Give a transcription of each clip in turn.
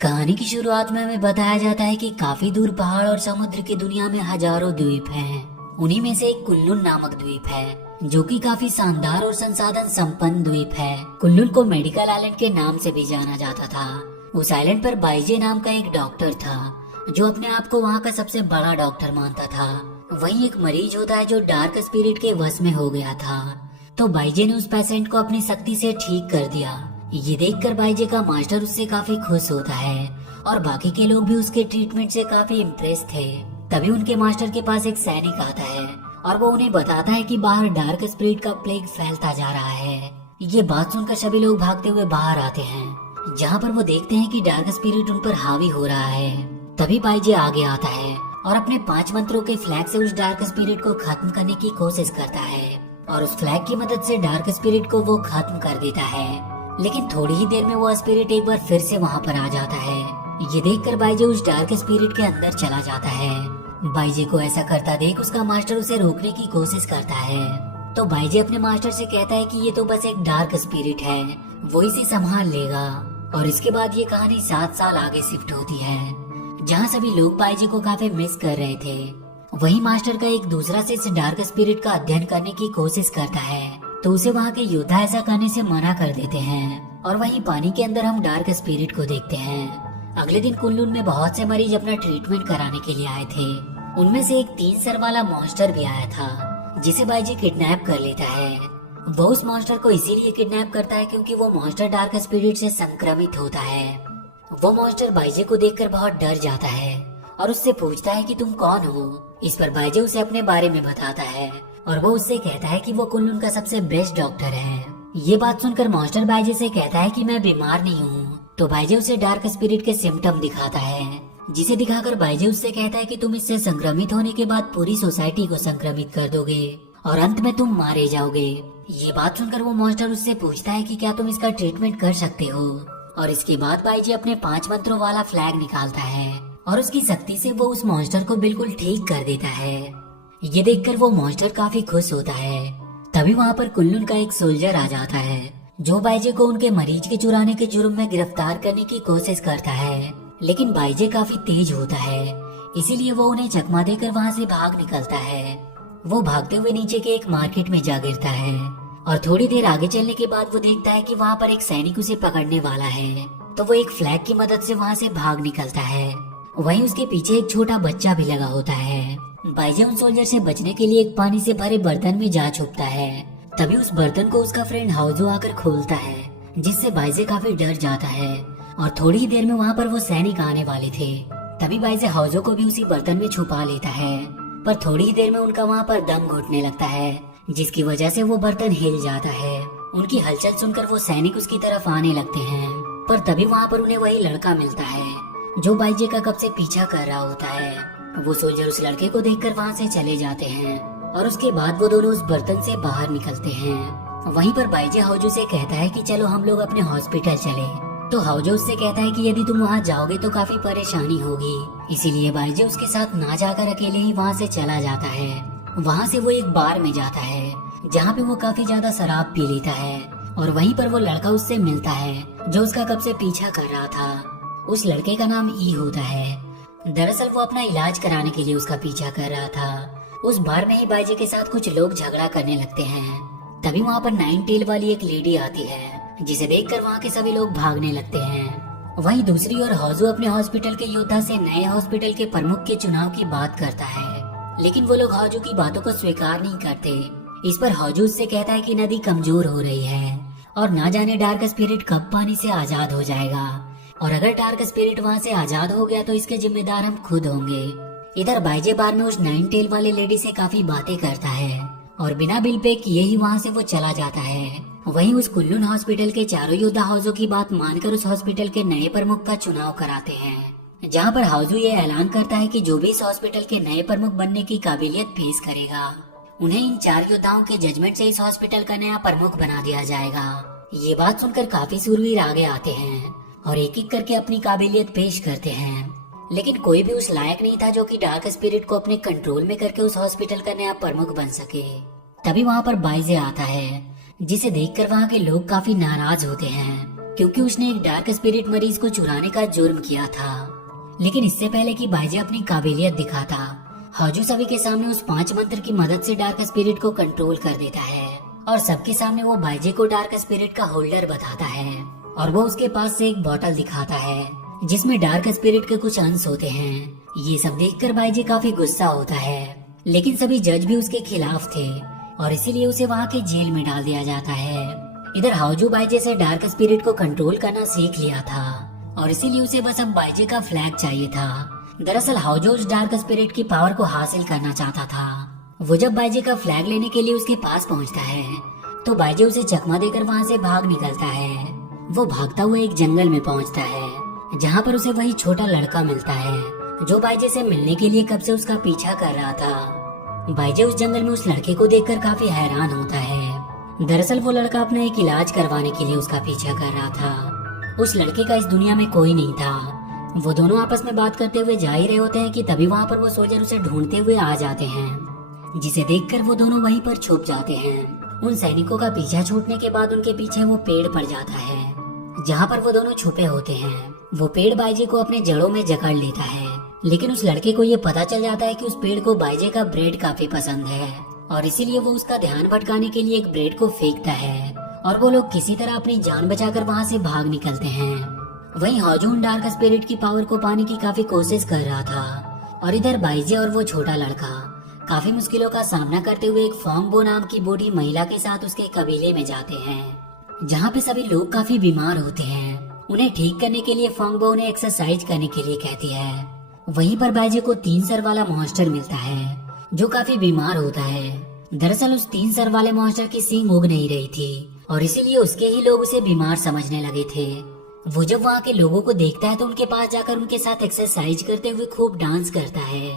कहानी की शुरुआत में हमें बताया जाता है कि काफी दूर पहाड़ और समुद्र की दुनिया में हजारों द्वीप हैं। उन्हीं में से एक कुल्लून नामक द्वीप है जो कि काफी शानदार और संसाधन संपन्न द्वीप है। कुल्लून को मेडिकल आइलैंड के नाम से भी जाना जाता था। उस आइलैंड पर बाइजे नाम का एक डॉक्टर था जो अपने आप को वहाँ का सबसे बड़ा डॉक्टर मानता था। वहीं एक मरीज होता है जो डार्क स्पिरिट के वश में हो गया था, तो बाइजे ने उस पेशेंट को अपनी शक्ति से ठीक कर दिया। ये देखकर बाइजे का मास्टर उससे काफी खुश होता है और बाकी के लोग भी उसके ट्रीटमेंट से काफी इम्प्रेस थे। तभी उनके मास्टर के पास एक सैनिक आता है और वो उन्हें बताता है कि बाहर डार्क स्पिरिट का प्लेग फैलता जा रहा है। ये बात सुनकर सभी लोग भागते हुए बाहर आते हैं, जहाँ पर वो देखते हैं कि डार्क स्पिरिट उन पर हावी हो रहा है। तभी बाइजे आगे आता है और अपने 5 मंत्रों के फ्लैग से उस डार्क स्पिरिट को खत्म करने की कोशिश करता है और उस फ्लैग की मदद से डार्क स्पिरिट को वो खत्म कर देता है। लेकिन थोड़ी ही देर में वो स्पिरिट एक बार फिर से वहाँ पर आ जाता है। ये देखकर बाइजे उस डार्क स्पिरिट के अंदर चला जाता है। बाइजे को ऐसा करता देख उसका मास्टर उसे रोकने की कोशिश करता है, तो बाइजे अपने मास्टर से कहता है कि ये तो बस एक डार्क स्पिरिट है, वो इसे संभाल लेगा। और इसके बाद ये कहानी 7 साल आगे शिफ्ट होती है, जहाँ सभी लोग बाइजे को काफी मिस कर रहे थे। वही मास्टर का एक दूसरा से इस डार्क स्पिरिट का अध्ययन करने की कोशिश करता है, तो उसे वहाँ के योद्धा ऐसा करने से मना कर देते हैं। और वहीं पानी के अंदर हम डार्क स्पिरिट को देखते हैं। अगले दिन कुल्लून में बहुत से मरीज अपना ट्रीटमेंट कराने के लिए आए थे। उनमें से एक 3 सर वाला मॉन्स्टर भी आया था, जिसे बाइजे किडनैप कर लेता है। वो उस मॉन्स्टर को इसीलिए किडनैप करता है क्योंकि वो मॉन्स्टर डार्क स्पिरिट से संक्रमित होता है। वो मॉन्स्टर बाइजे को देखकर बहुत डर जाता है और उससे पूछता है कि तुम कौन हो। इस पर बाइजे उसे अपने बारे में बताता है और वो उससे कहता है कि वो कुल्लून का सबसे बेस्ट डॉक्टर है। ये बात सुनकर मॉन्स्टर बाइजे से कहता है कि मैं बीमार नहीं हूँ, तो बाइजे उसे डार्क स्पिरिट के सिम्टम दिखाता है, जिसे दिखाकर बाइजे उससे कहता है कि तुम इससे संक्रमित होने के बाद पूरी सोसाइटी को संक्रमित कर दोगे और अंत में तुम मारे जाओगे। ये बात सुनकर वो मॉन्स्टर उससे पूछता है कि क्या तुम इसका ट्रीटमेंट कर सकते हो। और इसके बाद बाइजे अपने 5 मंत्रों वाला फ्लैग निकालता है और उसकी शक्ति से वो उस मॉन्स्टर को बिल्कुल ठीक कर देता है। ये देखकर वो मॉन्स्टर काफी खुश होता है। तभी वहाँ पर कुल्लून का एक सोल्जर आ जाता है जो बाइजे को उनके मरीज के चुराने के जुर्म में गिरफ्तार करने की कोशिश करता है। लेकिन बाइजे काफी तेज होता है, इसीलिए वो उन्हें चकमा देकर वहाँ से भाग निकलता है। वो भागते हुए नीचे के एक मार्केट में जा गिरता है और थोड़ी देर आगे चलने के बाद वो देखता है कि वहाँ पर एक सैनिक उसे पकड़ने वाला है, तो वो एक फ्लैग की मदद से वहाँ से भाग निकलता है। वहीं उसके पीछे एक छोटा बच्चा भी लगा होता है। बाइजे उन सोल्जर से बचने के लिए एक पानी से भरे बर्तन में जा छुपता है। तभी उस बर्तन को उसका फ्रेंड हाउजो आकर खोलता है, जिससे बाइजे काफी डर जाता है और थोड़ी ही देर में वहाँ पर वो सैनिक आने वाले थे। तभी बाइजे हाउजो को भी उसी बर्तन में छुपा लेता है, पर थोड़ी ही देर में उनका वहाँ पर दम घुटने लगता है, जिसकी वजह से वो बर्तन हिल जाता है। उनकी हलचल सुनकर वो सैनिक उसकी तरफ आने लगते हैं, पर तभी वहाँ पर उन्हें वही लड़का मिलता है जो बाइजे का कब से पीछा कर रहा होता है। वो सोल्जर उस लड़के को देखकर वहाँ से चले जाते हैं और उसके बाद वो दोनों उस बर्तन से बाहर निकलते हैं। वहीं पर बाइजे हाउजो से कहता है कि चलो हम लोग अपने हॉस्पिटल चले, तो हाउजो उससे कहता है कि यदि तुम वहाँ जाओगे तो काफी परेशानी होगी। इसीलिए बाइजे उसके साथ ना जाकर अकेले ही वहाँ से चला जाता है। वहाँ से वो एक बार में जाता है जहाँ पे वो काफी ज्यादा शराब पी लेता है और वहीं पर वो लड़का उससे मिलता है जो उसका कब से पीछा कर रहा था। उस लड़के का नाम ई होता है। दरअसल वो अपना इलाज कराने के लिए उसका पीछा कर रहा था। उस बार में ही बाइजे के साथ कुछ लोग झगड़ा करने लगते हैं। तभी वहाँ पर 9 टेल वाली एक लेडी आती है, जिसे देखकर वहाँ के सभी लोग भागने लगते हैं। वहीं दूसरी ओर हाउजो अपने हॉस्पिटल के योद्धा से नए हॉस्पिटल के प्रमुख के चुनाव की बात करता है, लेकिन वो लोग हाउजो की बातों को स्वीकार नहीं करते। इस पर हाउजो उससे कहता है कि नदी कमजोर हो रही है और ना जाने डार्क स्पिरिट कब पानी से आजाद हो जाएगा, और अगर डार्क स्पिरिट वहाँ से आजाद हो गया तो इसके जिम्मेदार हम खुद होंगे। इधर बाइजे बार में उस 9 टेल वाले लेडी से काफी बातें करता है और बिना बिल पे किए ही वहाँ से वो चला जाता है। वहीं उस कुल्लून हॉस्पिटल के चारों योद्धा हाउजो की बात मानकर उस हॉस्पिटल के नए प्रमुख का चुनाव कराते हैं, जहाँ पर हाउजो ये ऐलान करता है कि जो भी इस हॉस्पिटल के नए प्रमुख बनने की काबिलियत पेश करेगा, उन्हें इन 4 योद्धाओं के जजमेंट से इस हॉस्पिटल का नया प्रमुख बना दिया जाएगा। ये बात सुनकर काफी शूरवीर आगे आते हैं और एक एक करके अपनी काबिलियत पेश करते हैं, लेकिन कोई भी उस लायक नहीं था जो कि डार्क स्पिरिट को अपने कंट्रोल में करके उस हॉस्पिटल का नया प्रमुख बन सके। तभी वहाँ पर बाइजे आता है, जिसे देखकर वहाँ के लोग काफी नाराज होते हैं क्योंकि उसने एक डार्क स्पिरिट मरीज को चुराने का जुर्म किया था। लेकिन इससे पहले कि बाइजे अपनी काबिलियत दिखाता, हाजू सभी के सामने उस 5 मंत्र की मदद से डार्क स्पिरिट को कंट्रोल कर देता है और सबके सामने वो बाइजे को डार्क स्पिरिट का होल्डर बताता है और वो उसके पास से एक बोतल दिखाता है जिसमें डार्क स्पिरिट के कुछ अंश होते हैं। ये सब देखकर बाइजे काफी गुस्सा होता है, लेकिन सभी जज भी उसके खिलाफ थे और इसीलिए उसे वहाँ के जेल में डाल दिया जाता है। इधर हाजू बाइजे से डार्क स्पिरिट को कंट्रोल करना सीख लिया था और इसीलिए उसे बस अब बाइजे का फ्लैग चाहिए था। दरअसल हाजू उस डार्क स्पिरिट की पावर को हासिल करना चाहता था। वो जब बाइजे का फ्लैग लेने के लिए उसके पास पहुंचता है तो बाइजे उसे चकमा देकर वहां से भाग निकलता है। वो भागता हुआ एक जंगल में पहुंचता है जहां पर उसे वही छोटा लड़का मिलता है जो बाइजे से मिलने के लिए कब से उसका पीछा कर रहा था। बाइजे उस जंगल में उस लड़के को देखकर काफी हैरान होता है। दरअसल वो लड़का अपना एक इलाज करवाने के लिए उसका पीछा कर रहा था। उस लड़के का इस दुनिया में कोई नहीं था। वो दोनों आपस में बात करते हुए जा ही रहे होते हैं कि तभी वहाँ पर वो सोल्जर उसे ढूंढते हुए आ जाते हैं, जिसे देखकर वो दोनों वहीं पर छुप जाते हैं। उन सैनिकों का पीछा छूटने के बाद उनके पीछे वो पेड़ पड़ जाता है जहाँ पर वो दोनों छुपे होते हैं। वो पेड़ बाइजे को अपने जड़ों में जकड़ लेता है, लेकिन उस लड़के को ये पता चल जाता है कि उस पेड़ को बाइजे का ब्रेड काफी पसंद है और इसीलिए वो उसका ध्यान भटकाने के लिए एक ब्रेड को फेंकता है और वो लोग किसी तरह अपनी जान बचाकर वहाँ से भाग निकलते हैं। वहीं हाजून डार्क स्पिरिट की पावर को पाने की काफी कोशिश कर रहा था और इधर बाइजे और वो छोटा लड़का काफी मुश्किलों का सामना करते हुए एक फोंगबो नाम की बूढ़ी महिला के साथ उसके कबीले में जाते हैं जहाँ पे सभी लोग काफी बीमार होते हैं। उन्हें ठीक करने के लिए फोंगबो उन्हें एक्सरसाइज करने के लिए कहती है। वहीं पर बाइजे को 3 सर वाला मॉन्स्टर मिलता है जो काफी बीमार होता है। दरअसल उस 3 सर वाले मॉन्स्टर की सींग उग नहीं रही थी और इसीलिए उसके ही लोग उसे बीमार समझने लगे थे। वो जब वहाँ के लोगों को देखता है तो उनके पास जाकर उनके साथ एक्सरसाइज करते हुए खूब डांस करता है,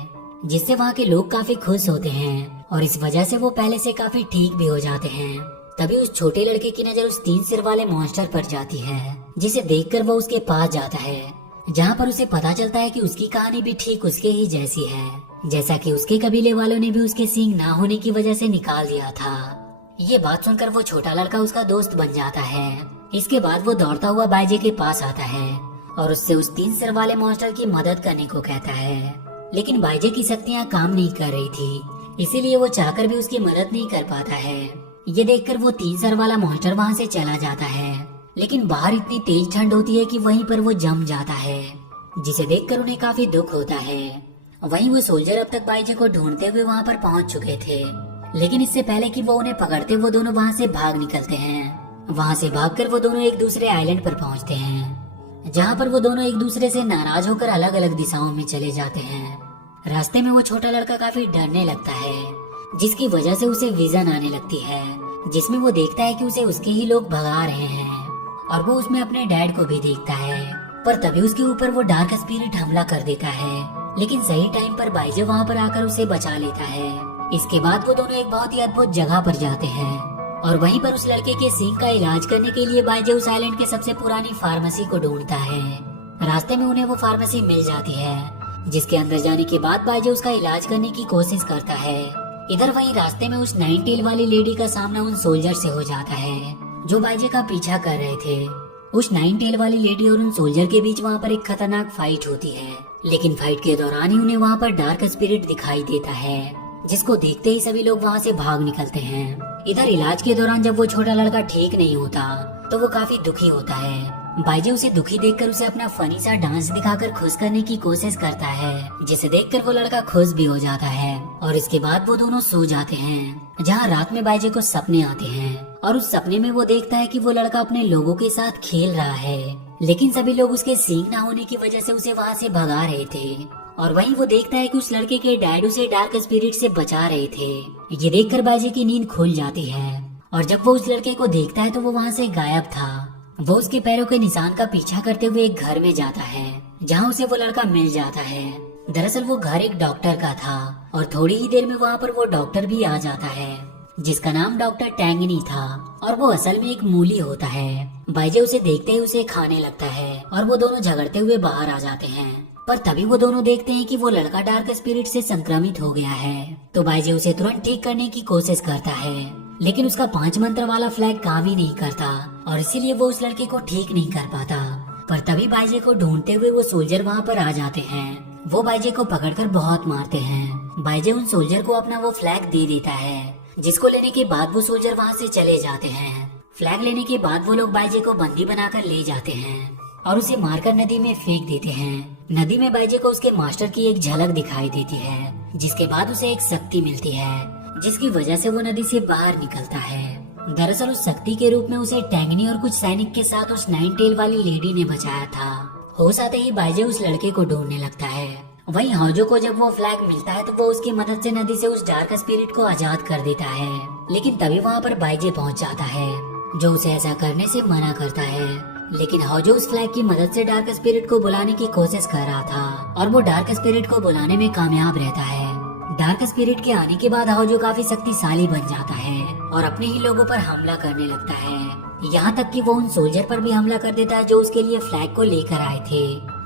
जिससे वहाँ के लोग काफी खुश होते हैं और इस वजह से वो पहले से काफी ठीक भी हो जाते हैं। तभी उस छोटे लड़के की नजर उस 3 सिर वाले मॉन्स्टर पर जाती है, जिसे देखकर वो उसके पास जाता है, जहाँ पर उसे पता चलता है कि उसकी कहानी भी ठीक उसके ही जैसी है, जैसा कि उसके कबीले वालों ने भी उसके सींग ना होने की वजह से निकाल दिया था। ये बात सुनकर वो छोटा लड़का उसका दोस्त बन जाता है। इसके बाद वो दौड़ता हुआ बाइजे के पास आता है और उससे उस 3 सिर वाले मॉन्स्टर की मदद करने को कहता है, लेकिन बाइजे की शक्तियाँ काम नहीं कर रही थी, इसीलिए वो चाहकर भी उसकी मदद नहीं कर पाता है। ये देखकर वो 3 सर वाला मॉन्स्टर वहाँ से चला जाता है, लेकिन बाहर इतनी तेज ठंड होती है कि वहीं पर वो जम जाता है, जिसे देखकर उन्हें काफी दुख होता है। वहीं वो सोल्जर अब तक बाइजे को ढूंढते हुए वहाँ पर पहुँच चुके थे, लेकिन इससे पहले कि वो उन्हें पकड़ते वो दोनों वहाँ से भाग निकलते हैं। वहाँ से भागकर वो दोनों एक दूसरे आइलैंड पर पहुँचते हैं, जहाँ पर वो दोनों एक दूसरे से नाराज होकर अलग अलग दिशाओं में चले जाते हैं। रास्ते में वो छोटा लड़का काफी डरने लगता है, जिसकी वजह से उसे विजन आने लगती है, जिसमें वो देखता है कि उसे उसके ही लोग भगा रहे हैं और वो उसमें अपने डैड को भी देखता है। पर तभी उसके ऊपर वो डार्क स्पिरिट हमला कर देता है, लेकिन सही टाइम पर बाइजे वहाँ पर आकर उसे बचा लेता है। इसके बाद वो दोनों एक बहुत ही अद्भुत जगह पर जाते हैं और वहीं पर उस लड़के के सींग का इलाज करने के लिए बाइजे उस आइलैंड के सबसे पुरानी फार्मेसी को ढूंढता है। रास्ते में उन्हें वो फार्मेसी मिल जाती है, जिसके अंदर जाने के बाद बाइजे उसका इलाज करने की कोशिश करता है। इधर वहीं रास्ते में उस 9 टेल वाली लेडी का सामना उन सोल्जर से हो जाता है जो बाइजे का पीछा कर रहे थे। उस 9 टेल वाली लेडी और उन सोल्जर के बीच वहाँ पर एक खतरनाक फाइट होती है, लेकिन फाइट के दौरान ही उन्हें वहाँ पर डार्क स्पिरिट दिखाई देता है, जिसको देखते ही सभी लोग वहाँ से भाग निकलते हैं। इधर इलाज के दौरान जब वो छोटा लड़का ठीक नहीं होता तो वो काफी दुखी होता है। बाइजे उसे दुखी देखकर उसे अपना फनी सा डांस दिखाकर खुश करने की कोशिश करता है, जिसे देखकर वो लड़का खुश भी हो जाता है और इसके बाद वो दोनों सो जाते हैं, जहाँ रात में बाइजे को सपने आते हैं और उस सपने में वो देखता है कि वो लड़का अपने लोगों के साथ खेल रहा है, लेकिन सभी लोग उसके सींग ना होने की वजह से उसे वहाँ से भगा रहे थे। और वहीं वो देखता है कि उस लड़के के डैड उसे डार्क स्पिरिट से बचा रहे थे। ये देखकर बाइजे की नींद खुल जाती है और जब वो उस लड़के को देखता है तो वो वहाँ से गायब था। वो उसके पैरों के निशान का पीछा करते हुए एक घर में जाता है, जहाँ उसे वो लड़का मिल जाता है। दरअसल वो घर एक डॉक्टर का था और थोड़ी ही देर में वहाँ पर वो डॉक्टर भी आ जाता है, जिसका नाम डॉक्टर टैंगनी था और वो असल में एक मूली होता है। बाइजे उसे देखते ही उसे खाने लगता है और वो दोनों झगड़ते हुए बाहर आ जाते हैं। पर तभी वो दोनों देखते हैं कि वो लड़का डार्क स्पिरिट से संक्रमित हो गया है, तो बाइजे उसे तुरंत ठीक करने की कोशिश करता है, लेकिन उसका 5 मंत्र वाला फ्लैग काम ही नहीं करता और इसीलिए वो उस लड़के को ठीक नहीं कर पाता। पर तभी बाइजे को ढूंढते हुए वो सोल्जर वहाँ पर आ जाते हैं। वो बाइजे को पकड़कर बहुत मारते हैं। बाइजे उन सोल्जर को अपना वो फ्लैग दे देता है, जिसको लेने के बाद वो सोल्जर वहाँ से चले जाते हैं। फ्लैग लेने के बाद वो लोग बाइजे को बंदी बनाकर ले जाते हैं और उसे मारकर नदी में फेंक देते हैं। नदी में बाइजे को उसके मास्टर की एक झलक दिखाई देती है, जिसके बाद उसे एक शक्ति मिलती है, जिसकी वजह से वो नदी से बाहर निकलता है। दरअसल उस शक्ति के रूप में उसे टैंगनी और कुछ सैनिक के साथ उस 9 टेल वाली लेडी ने बचाया था। होश आते ही बाइजे उस लड़के को ढूंढने लगता है। वहीं हौजो को जब वो फ्लैग मिलता है तो वो उसकी मदद से नदी से उस डार्क स्पिरिट को आजाद कर देता है। लेकिन तभी वहाँ पर बाइजे पहुँच जाता है, जो उसे ऐसा करने से मना करता है। लेकिन हौजो उस फ्लैग की मदद से डार्क स्पिरिट को बुलाने की कोशिश कर रहा था और वो डार्क स्पिरिट को बुलाने में कामयाब रहता है। डार्क स्पिरिट के आने के बाद हौजो काफी शक्तिशाली बन जाता है और अपने ही लोगों पर हमला करने लगता है। यहाँ तक कि वो उन सोल्जर पर भी हमला कर देता है जो उसके लिए फ्लैग को लेकर आए थे।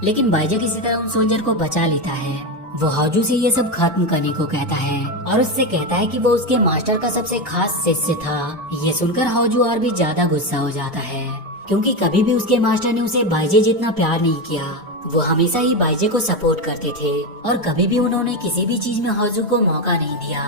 लेकिन बाइजे किसी तरह उन सोल्जर को बचा लेता है। वो हौजू से ये सब खत्म करने को कहता है और उससे कहता है कि वो उसके मास्टर का सबसे खास शिष्य था। ये सुनकर हौजू और भी ज्यादा गुस्सा हो जाता है, क्योंकि कभी भी उसके मास्टर ने उसे बाइजे जितना प्यार नहीं किया। वो हमेशा ही बाइजे को सपोर्ट करते थे और कभी भी उन्होंने किसी भी चीज में हौजू को मौका नहीं दिया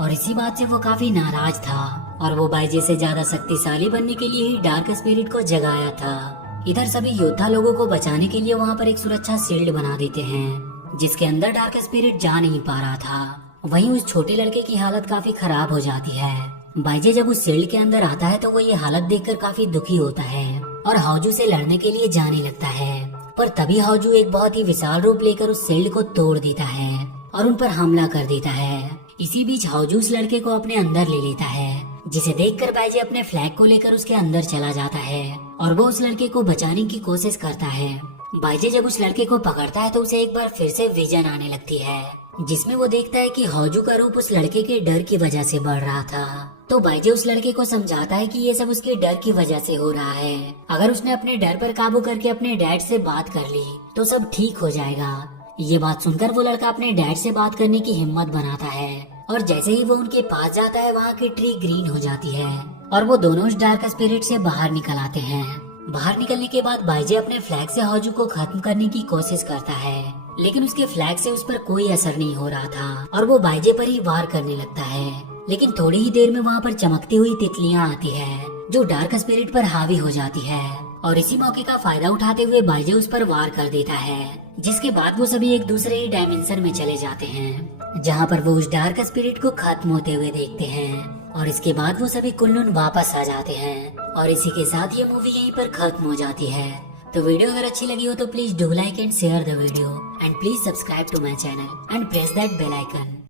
और इसी बात से वो काफी नाराज था और वो बाइजे से ज्यादा शक्तिशाली बनने के लिए ही डार्क स्पिरिट को जगाया था। इधर सभी योद्धा लोगों को बचाने के लिए वहाँ पर एक सुरक्षा शील्ड बना देते हैं, जिसके अंदर डार्क स्पिरिट जा नहीं पा रहा था। वहीं उस छोटे लड़के की हालत काफी खराब हो जाती है। बाइजे जब उस शील्ड के अंदर आता है तो वो ये हालत देखकर काफी दुखी होता है और हौजू से लड़ने के लिए जाने लगता है। पर तभी हौजू एक बहुत ही विशाल रूप लेकर उस शील्ड को तोड़ देता है और उन पर हमला कर देता है। इसी बीच हौजू उस लड़के को अपने अंदर ले लेता है, जिसे देखकर बाइजे अपने फ्लैग को लेकर उसके अंदर चला जाता है और वो उस लड़के को बचाने की कोशिश करता है। बाइजे जब उस लड़के को पकड़ता है तो उसे एक बार फिर से विजन आने लगती है, जिसमें वो देखता है कि हौजू का रूप उस लड़के के डर की वजह से बढ़ रहा था। तो बाइजे उस लड़के को समझाता है कि ये सब उसके डर की वजह से हो रहा है। अगर उसने अपने डर पर काबू करके अपने डैड से बात कर ली तो सब ठीक हो जाएगा। ये बात सुनकर वो लड़का अपने डैड से बात करने की हिम्मत बनाता है और जैसे ही वो उनके पास जाता है वहाँ की ट्री ग्रीन हो जाती है और वो दोनों उस डार्क स्पिरिट से बाहर निकल आते हैं। बाहर निकलने के बाद बाइजे अपने फ्लैग से हौजू को खत्म करने की कोशिश करता है, लेकिन उसके फ्लैग से उस पर कोई असर नहीं हो रहा था और वो बाइजे पर ही वार करने लगता है। लेकिन थोड़ी ही देर में वहाँ पर चमकती हुई तितलियाँ आती है जो डार्क स्पिरिट पर हावी हो जाती है और इसी मौके का फायदा उठाते हुए बाइजे उस पर वार कर देता है, जिसके बाद वो सभी एक दूसरे ही डायमेंशन में चले जाते हैं, जहाँ पर वो उस डार्क स्पिरिट को खत्म होते हुए देखते हैं और इसके बाद वो सभी कुल्लून वापस आ जाते हैं और इसी के साथ ये मूवी यहीं पर खत्म हो जाती है। तो वीडियो अगर अच्छी लगी हो तो please do like and share the video and please subscribe to my channel and press that bell icon.